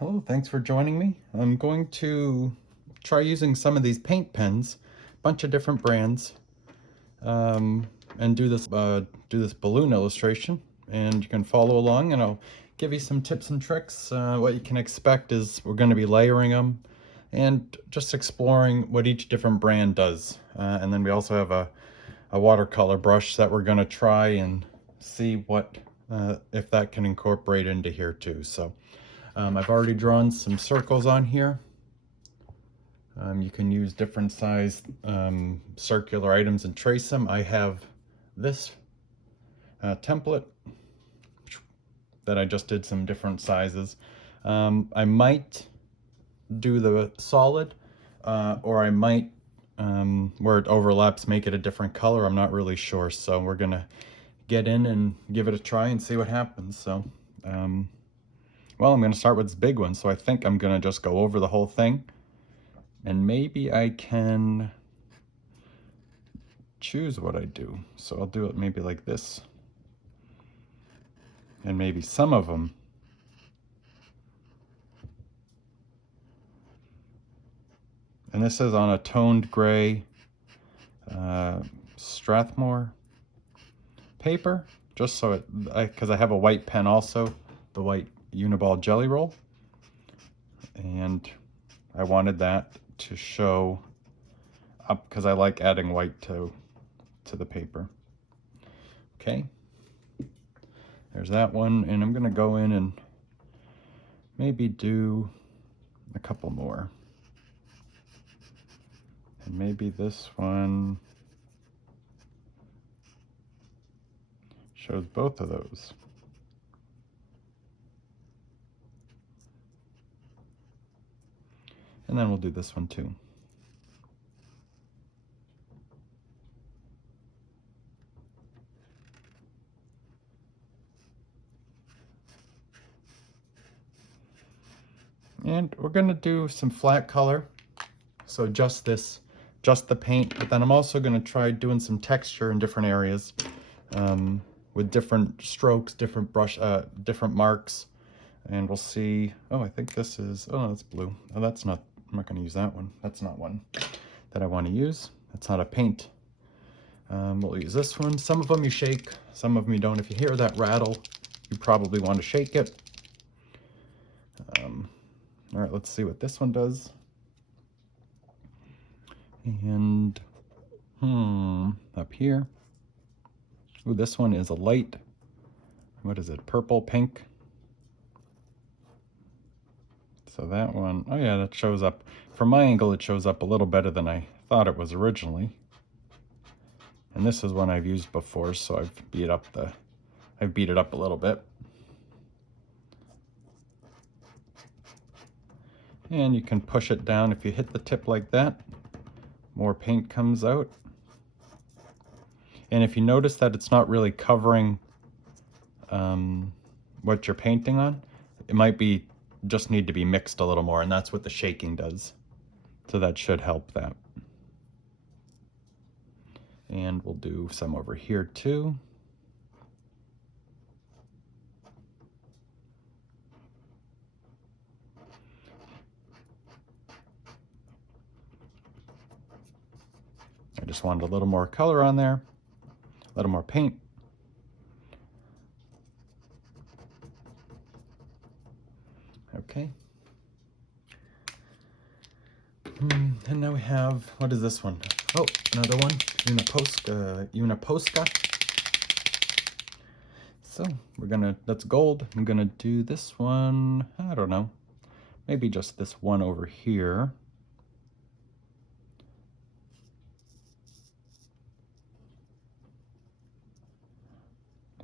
Hello, thanks for joining me. I'm going to try using some of these paint pens, a bunch of different brands, and do this balloon illustration. And you can follow along, and I'll give you some tips and tricks. What you can expect is we're going to be layering them, and just exploring what each different brand does. And then we also have a watercolor brush that we're going to try and see what if that can incorporate into here too. So. I've already drawn some circles on here. You can use different size circular items and trace them. I have this template that I just did some different sizes. I might do the solid or I might, where it overlaps, make it a different color. I'm not really sure. So we're going to get in and give it a try and see what happens. So, well, I'm going to start with this big one, so I think I'm going to just go over the whole thing. And maybe I can choose what I do. So I'll do it maybe like this. And maybe some of them. And this is on a toned gray Strathmore paper, just so it, because I have a white pen also, the white Uniball Jelly Roll. And I wanted that to show up because I like adding white to the paper. Okay, there's that one, and I'm gonna go in and maybe do a couple more. And maybe this one shows both of those. And then we'll do this one too. And we're gonna do some flat color. So just the paint, but then I'm also gonna try doing some texture in different areas with different strokes, different brush, different marks. And we'll see, oh, I think this is, oh, no, that's blue. Oh, that's not, I'm not gonna use that one. That's not one that I wanna use. That's not a paint. We'll use this one. Some of them you shake, some of them you don't. If you hear that rattle, you probably want to shake it. All right, let's see what this one does. And, up here. Ooh, this one is a light, what is it, purple, pink. So that one, oh yeah, that shows up. From my angle, it shows up a little better than I thought it was originally. And this is one I've used before, so I've beat it up a little bit. And you can push it down. If you hit the tip like that, more paint comes out. And if you notice that it's not really covering what you're painting on, it might be just need to be mixed a little more, and that's what the shaking does. So that should help that. And we'll do some over here too. I just wanted a little more color on there, a little more paint. Okay. And now we have, what is this one? Oh, another one, Uniposca. So we're gonna, that's gold. I'm gonna do this one, I don't know, maybe just this one over here.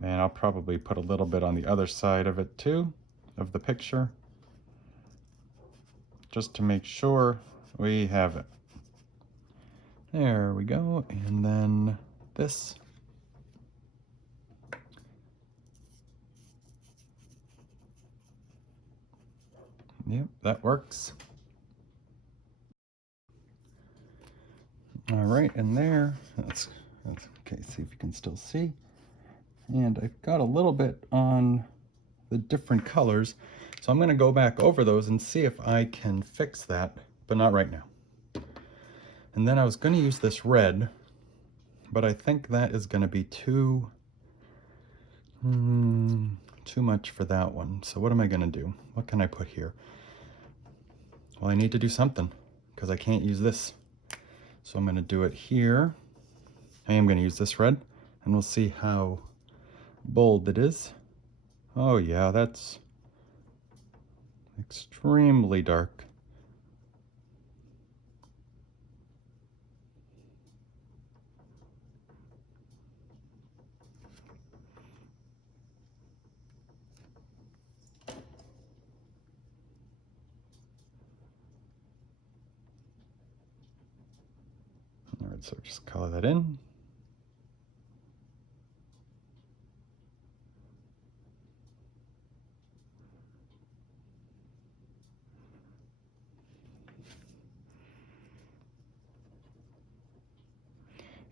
And I'll probably put a little bit on the other side of it too, of the picture, just to make sure we have it. There we go. And then this. Yep, that works. All right, and there, that's okay, see if you can still see. And I've got a little bit on the different colors. So I'm going to go back over those and see if I can fix that, but not right now. And then I was going to use this red, but I think that is going to be too much for that one. So what am I going to do? What can I put here? Well, I need to do something because I can't use this. So I'm going to do it here. I am going to use this red, and we'll see how bold it is. Oh yeah, that's extremely dark. All right, so just color that in.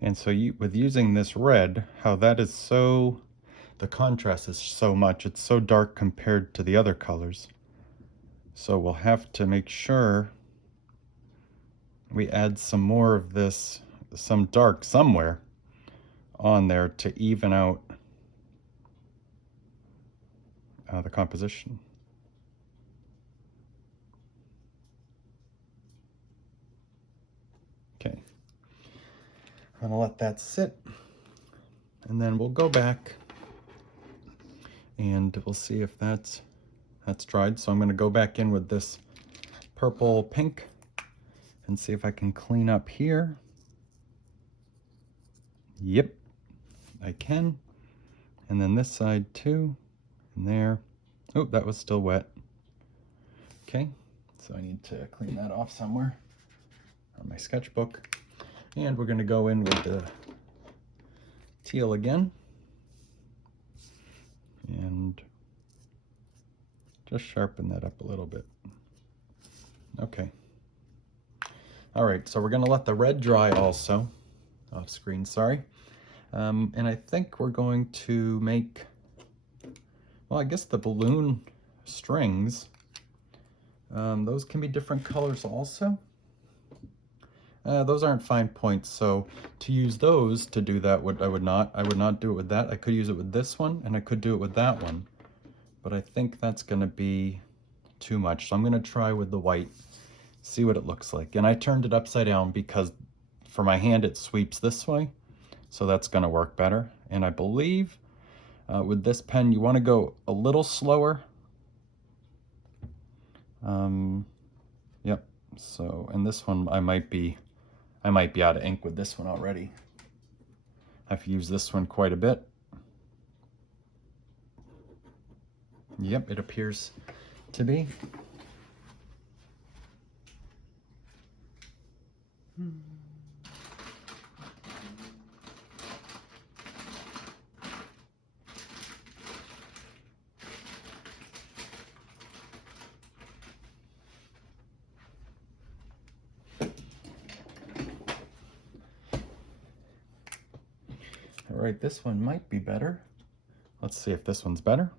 And so with using this red, how that is so, the contrast is so much, it's so dark compared to the other colors. So we'll have to make sure we add some more of this, some dark somewhere on there to even out the composition. Okay, I'm gonna let that sit, and then we'll go back and we'll see if that's dried. So I'm gonna go back in with this purple pink and see if I can clean up here. Yep, I can. And then this side too, and there. Oh, that was still wet. Okay, so I need to clean that off somewhere on my sketchbook. And we're gonna go in with the teal again. And just sharpen that up a little bit. Okay. All right, so we're gonna let the red dry also. Off screen, sorry. And I think we're going to make, well, I guess the balloon strings, those can be different colors also. Those aren't fine points, so to use those to do that, I would not do it with that. I could use it with this one, and I could do it with that one, but I think that's gonna be too much. So I'm gonna try with the white, see what it looks like. And I turned it upside down because for my hand it sweeps this way, so that's gonna work better. And I believe with this pen you wanna go a little slower. Yep, so, and this one I might be out of ink with this one already. I've used this one quite a bit. Yep, it appears to be. All right, this one might be better. Let's see if this one's better.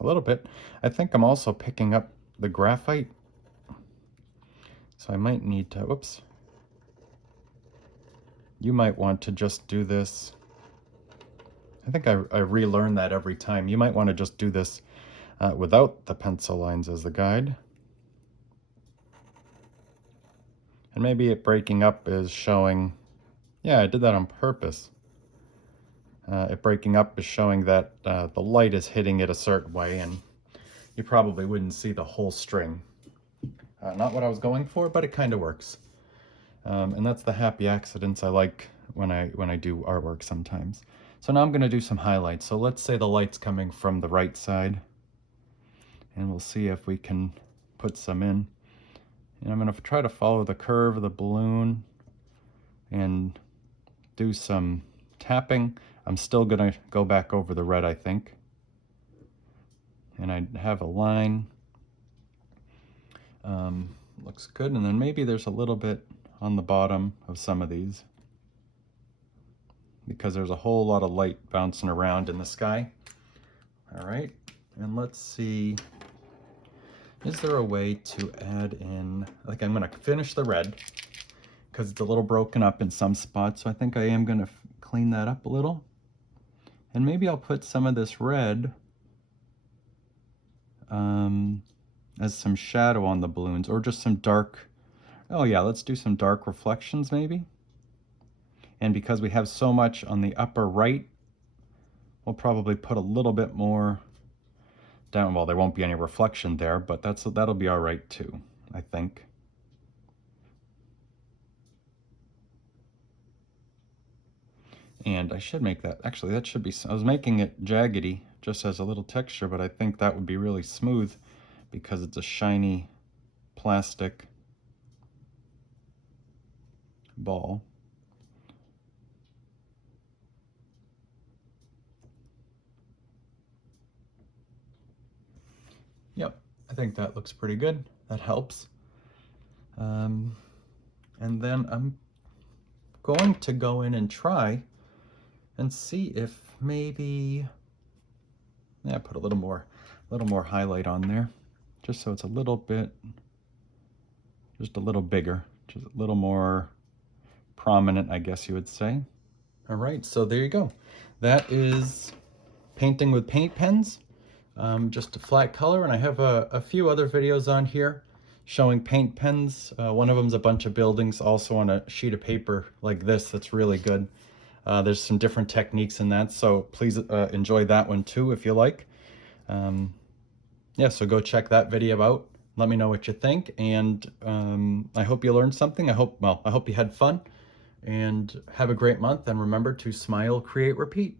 A little bit. I think I'm also picking up the graphite, so I might need to, whoops. You might want to just do this. I think I relearn that every time. You might want to just do this without the pencil lines as the guide. And maybe it breaking up is showing, yeah, I did that on purpose. It breaking up is showing that the light is hitting it a certain way, and you probably wouldn't see the whole string. Not what I was going for, but it kind of works. And that's the happy accidents I like when I do artwork sometimes. So now I'm going to do some highlights. So let's say the light's coming from the right side, and we'll see if we can put some in. And I'm going to try to follow the curve of the balloon and do some tapping. I'm still going to go back over the red, I think. And I have a line. Looks good. And then maybe there's a little bit on the bottom of some of these. because there's a whole lot of light bouncing around in the sky. All right, and let's see, is there a way to add in, like I'm gonna finish the red because it's a little broken up in some spots, so I think I am gonna clean that up a little. And maybe I'll put some of this red as some shadow on the balloons, or just some dark, oh yeah, let's do some dark reflections maybe. And because we have so much on the upper right, we'll probably put a little bit more down. Well, there won't be any reflection there, but that'll be all right too, I think. And I should make that, actually that should be, I was making it jaggedy just as a little texture, but I think that would be really smooth because it's a shiny plastic ball. Yep, I think that looks pretty good. That helps. And then I'm going to go in and try and see if maybe, yeah, put a little more highlight on there, just so it's a little bit, just a little bigger, just a little more prominent, I guess you would say. All right, so there you go. That is painting with paint pens, just a flat color, and I have a few other videos on here showing paint pens. One of them's a bunch of buildings, also on a sheet of paper like this. That's really good. There's some different techniques in that, so please enjoy that one too if you like. Yeah, so go check that video out. Let me know what you think, and I hope you learned something. I hope you had fun, and have a great month, and remember to smile, create, repeat.